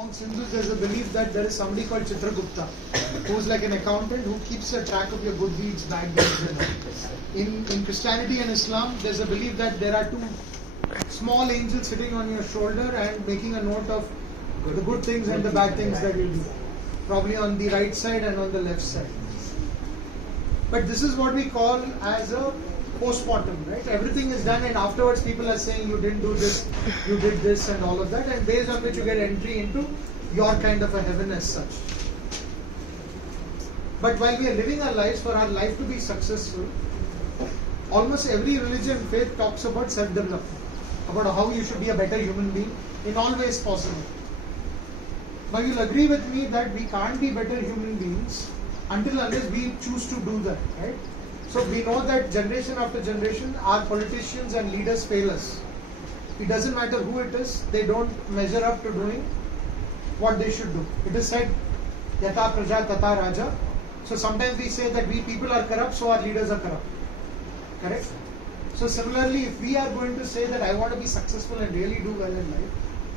Amongst Hindus, there's a belief that there is somebody called Chitragupta, who's like an accountant who keeps a track of your good deeds, bad deeds, and all. In Christianity and Islam, there's a belief that there are two small angels sitting on your shoulder and making a note of the good things and the bad things that you do, probably on the right side and on the left side. But this is what we call as a postmortem, right? Everything is done and afterwards people are saying you didn't do this, you did this and all of that, and based on which you get entry into your kind of a heaven as such. But while we are living our lives, for our life to be successful, almost every religion and faith talks about self-development, about how you should be a better human being in all ways possible. Now you'll agree with me that we can't be better human beings until unless we choose to do that, right? So we know that generation after generation, our politicians and leaders fail us. It doesn't matter who it is, they don't measure up to doing what they should do. It is said, Yata Praja Tata Raja. So sometimes we say that we people are corrupt, so our leaders are corrupt. Correct? So similarly, if we are going to say that I want to be successful and really do well in life,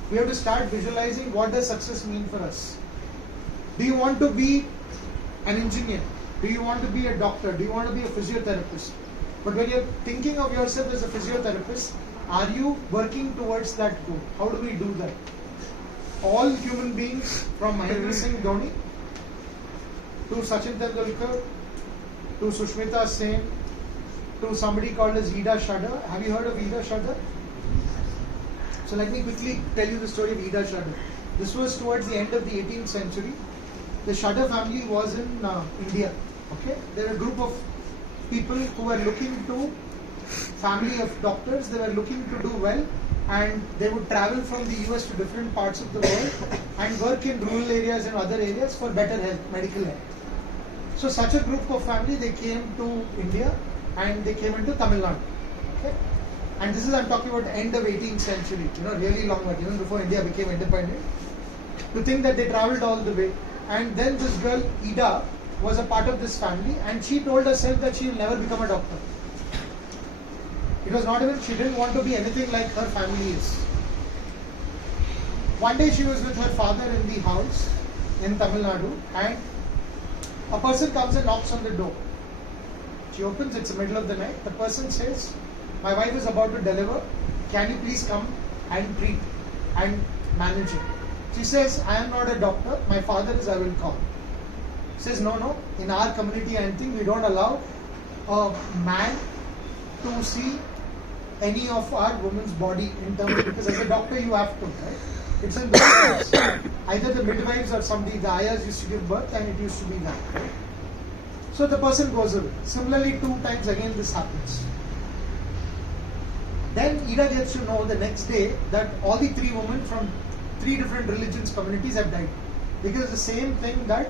we have to start visualizing what does success mean for us. Do you want to be an engineer? Do you want to be a doctor? Do you want to be a physiotherapist? But when you're thinking of yourself as a physiotherapist, are you working towards that goal? How do we do that? All human beings, from Mahendra Singh Dhoni to Sachin Tendulkar to Sushmita Sen to somebody called as Ida Shadar. Have you heard of Ida Shadar? So let me quickly tell you the story of Ida Shadar. This was towards the end of the 18th century. The Shadar family was in India. Okay, there were a group of people who were looking to, family of doctors, they were looking to do well, and they would travel from the US to different parts of the world and work in rural areas and other areas for better health, medical health. So such a group of family, they came to India and they came into Tamil Nadu. Okay, and this is, I'm talking about end of 18th century, really long back, even before India became independent. To think that they traveled all the way, and then this girl Ida was a part of this family, and she told herself that she will never become a doctor. It was not even, she didn't want to be anything like her family is. One day she was with her father in the house in Tamil Nadu, and a person comes and knocks on the door. She opens, it's the middle of the night. The person says, my wife is about to deliver, can you please come and treat and manage it? She says, I am not a doctor, my father is, I will call. Says, no, in our community I think we don't allow a man to see any of our woman's body in terms of, because as a doctor you have to, right? It's in those days. Either the midwives or somebody, the ayahs used to give birth and it used to be that, right? So the person goes away. Similarly, 2 times again this happens. Then Ida gets to know the next day that all the 3 women from 3 different religions, communities have died. Because the same thing that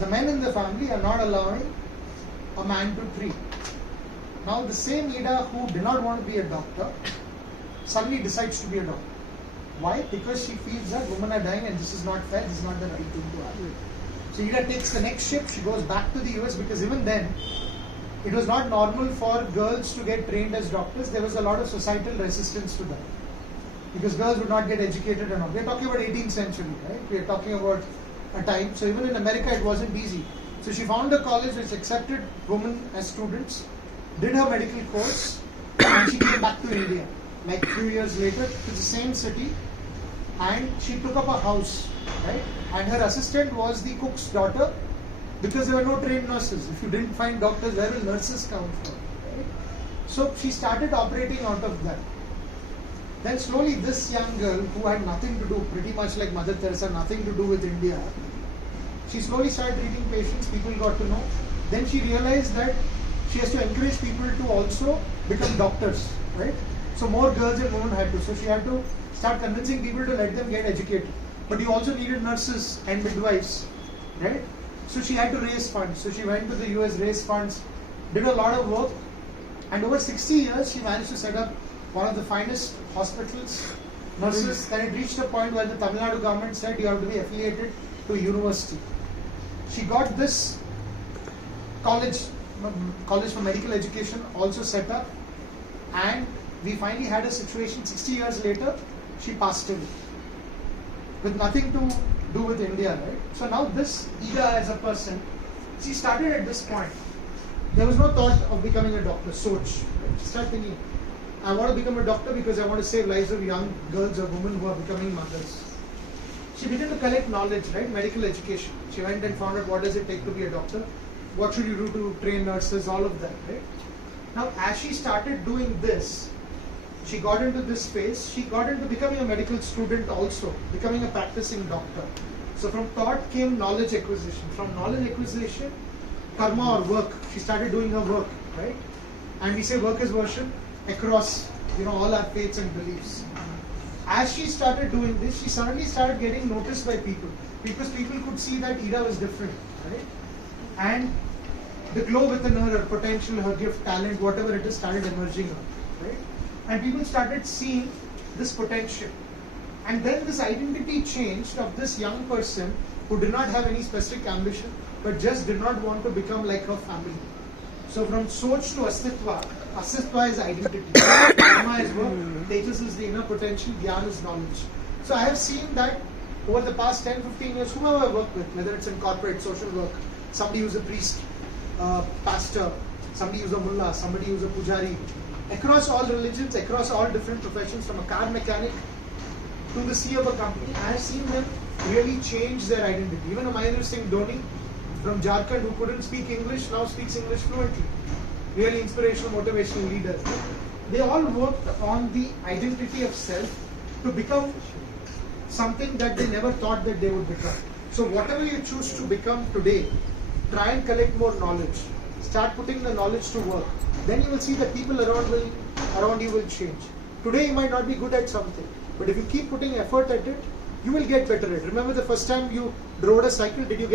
the men in the family are not allowing a man to treat. Now the same Ida who did not want to be a doctor suddenly decides to be a doctor. Why? Because she feels that women are dying and this is not fair, this is not the right thing to happen. So Ida takes the next ship, she goes back to the US, because even then it was not normal for girls to get trained as doctors. There was a lot of societal resistance to that, because girls would not get educated and all. We are talking about 18th century, right? We are talking about a time. So even in America it wasn't easy. So she found a college which accepted women as students, did her medical course, and she came back to India like a few years later to the same city, and she took up a house, right? And her assistant was the cook's daughter, because there were no trained nurses. If you didn't find doctors, where will nurses come from? Right? So she started operating out of that. Then slowly this young girl who had nothing to do, pretty much like Mother Teresa, nothing to do with India, she slowly started treating patients, people got to know. Then she realized that she has to encourage people to also become doctors, right? So more girls and women had to. So she had to start convincing people to let them get educated. But you also needed nurses and midwives, right? So she had to raise funds. So she went to the US, raised funds, did a lot of work, and over 60 years she managed to set up one of the finest hospitals, nurses. Then it reached a point where the Tamil Nadu government said you have to be affiliated to a university. She got this college for medical education also set up, and we finally had a situation 60 years later, she passed away. with nothing to do with India, right? So now this Ida as a person, she started at this point. There was no thought of becoming a doctor, Soch. Right? She started thinking, I want to become a doctor because I want to save lives of young girls or women who are becoming mothers. She began to collect knowledge, right? Medical education. She went and found out what does it take to be a doctor, what should you do to train nurses, all of that, right? Now, as she started doing this, she got into this phase. She got into becoming a medical student also, becoming a practicing doctor. So from thought came knowledge acquisition. From knowledge acquisition, karma or work. She started doing her work, right? And we say work is worship across, all our faiths and beliefs. As she started doing this, she suddenly started getting noticed by people. Because people could see that Ida was different, right? And the glow within her potential, her gift, talent, whatever it is, started emerging her, right? And people started seeing this potential. And then this identity changed of this young person who did not have any specific ambition, but just did not want to become like her family. So from Soch to Astitva, Astitva is identity, Karma is work, Tejas is the inner potential, Gyan is knowledge. So I have seen that over the past 10-15 years, whoever I work with, whether it's in corporate, social work, somebody who's a priest, pastor, somebody who's a mullah, somebody who's a pujari, across all religions, across all different professions, from a car mechanic to the CEO of a company, I have seen them really change their identity. Even a Mahendra Singh Dhoni from Jharkhand who couldn't speak English, now speaks English fluently. Really inspirational, motivational leaders. They all worked on the identity of self to become something that they never thought that they would become. So whatever you choose to become today, try and collect more knowledge. Start putting the knowledge to work. Then you will see that people around you will change. Today you might not be good at something, but if you keep putting effort at it, you will get better at it. Remember the first time you rode a cycle, did you get